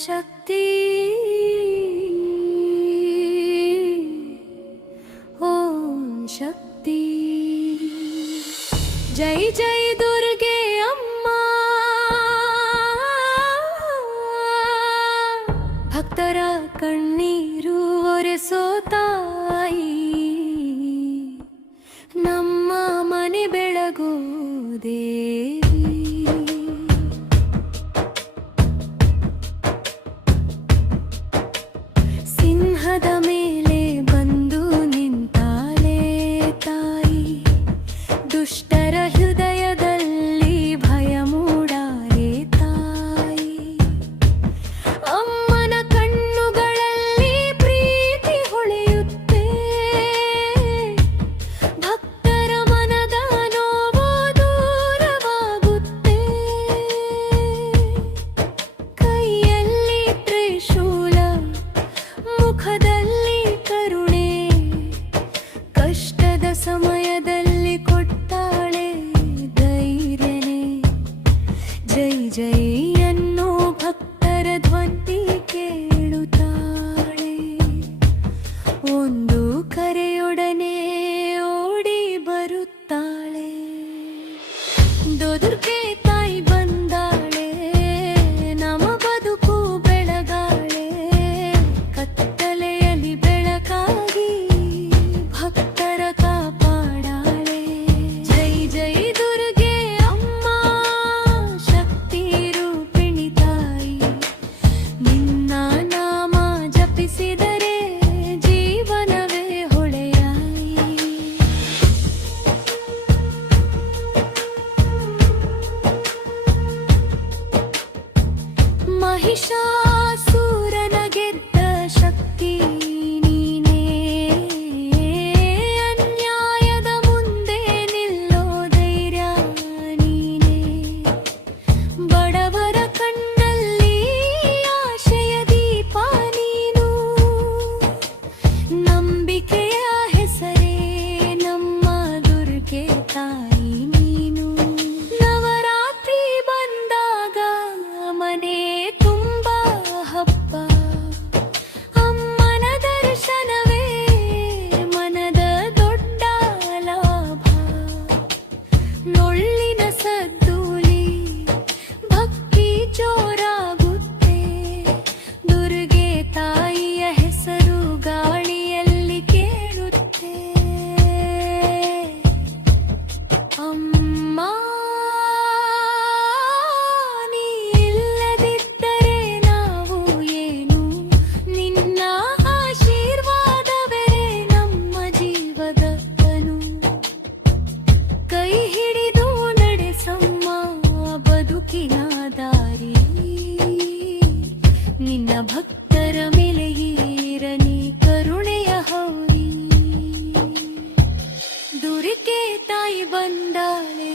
ಶಕ್ತಿ ಓಂ ಶಕ್ತಿ ಜೈ ಜೈ ದುರ್ಗೆ ಅಮ್ಮ ಭಕ್ತರ ಕಣ್ಣೀರು ಒರೆಸೋ ತಾಯಿ ನಮ್ಮ ಮನೆ ಬೆಳಗೋ ದೇವಿ ಸಿಂಹದ ಮೇಲೆ ಬಂದು ನಿಂತಾಳೆ ತಾಯಿ ದುಷ್ಟರ ಹೃದಯದಲ್ಲಿ ಭಯ ಮೂಡಾರೆ ತಾಯಿ ಅಮ್ಮನ ಕಣ್ಣುಗಳಲ್ಲಿ ಪ್ರೀತಿ ಹೊಳೆಯುತ್ತೆ ಭಕ್ತರ ಮನದ ನೋವು ದೂರವಾಗುತ್ತೆ ಕೈಯಲ್ಲಿ ತ್ರಿಶೂಲ ಮುಖದಲ್ಲಿ ಕರುಣೆ ಕಷ್ಟದ ಸಮಯದಲ್ಲಿ ಕೊಟ್ಟಾಳೆ ಧೈರ್ಯನೇ ಜೈ ಜೈ ಅನ್ನೋ ಭಕ್ತರ ಧ್ವನಿ ಕೇಳುತ್ತಾಳೆ ಒಂದು ಕರೆಯೊಡನೆ ಓಡಿ ಬರುತ್ತಾಳೆ ದುರ್ಗೆ ತಾಯಿ ಬಂದಾಳೆ ನಮ್ಮ ಬದುಕು ಬೆಳಗಾಳೆ ಕತ್ತಲೆಯಲ್ಲಿ ಬೆಳಕಾಗಿ ಭಕ್ತರ ಕಾಪಾಡಾಳೆ ಜೈ ಜೈ ದುರ್ಗೆ ಅಮ್ಮ ಶಕ್ತಿ ರೂಪಿಣಿ ತಾಯಿ ನಿನ್ನ ನಾಮ ಜಪಿಸಿದರೆ ಜೀವನವೇ ಹೊಳೆಯಾಯಿ ಮಹಿಷಾಸುರನ ಗೆದ್ದ ಶಕ್ತಿ ನೀನೇ ಅನ್ಯಾಯದ ಮುಂದೆ ನಿಲ್ಲೋ ಧೈರ್ಯ ನೀನೇ ಬಡವರ ಕಣ್ಣಲ್ಲಿ ಆಶೆಯ ದೀಪ ನೀನು ನಂಬಿಕೆಯ ಹೆಸರೇ ನಮ್ಮ ದುರ್ಗೆ ತಾಯಿ ನೀನು ನವರಾತ್ರಿ ಬಂದಾಗ ಮನೆ ತುಂಬಾ ಹಬ್ಬ ಅಮ್ಮನ ದರ್ಶನವೇ ಮನದ ದೊಡ್ಡ ಲಾಭ ನೊಳ್ಳಿನ ಸದ್ದೂಲಿ ಭಕ್ತಿ ಜೋರಾಗುತ್ತೆ ದುರ್ಗೆ ತಾಯಿಯ ಹೆಸರು ಗಾಳಿಯಲ್ಲಿ ಕೇಳುತ್ತೆ ಅಮ್ಮ ನೀ ಇಲ್ಲದಿದ್ದರೆ ನಾವು ಏನು ನಿನ್ನ ಆಶೀರ್ವಾದವೇ ನಮ್ಮ ಜೀವದ ತನು ಕೈ ಹಿಡಿದು ನಡೆಸಮ್ಮ ಬದುಕಿನ ದಾರಿ ನಿನ್ನ ಭಕ್ತರ ಮೇಲೆ ಈರನಿ ಕರುಣೆಯ ಹೌರಿ ದುರ್ಗೆ ತಾಯಿ ಬಂದಾಳೆ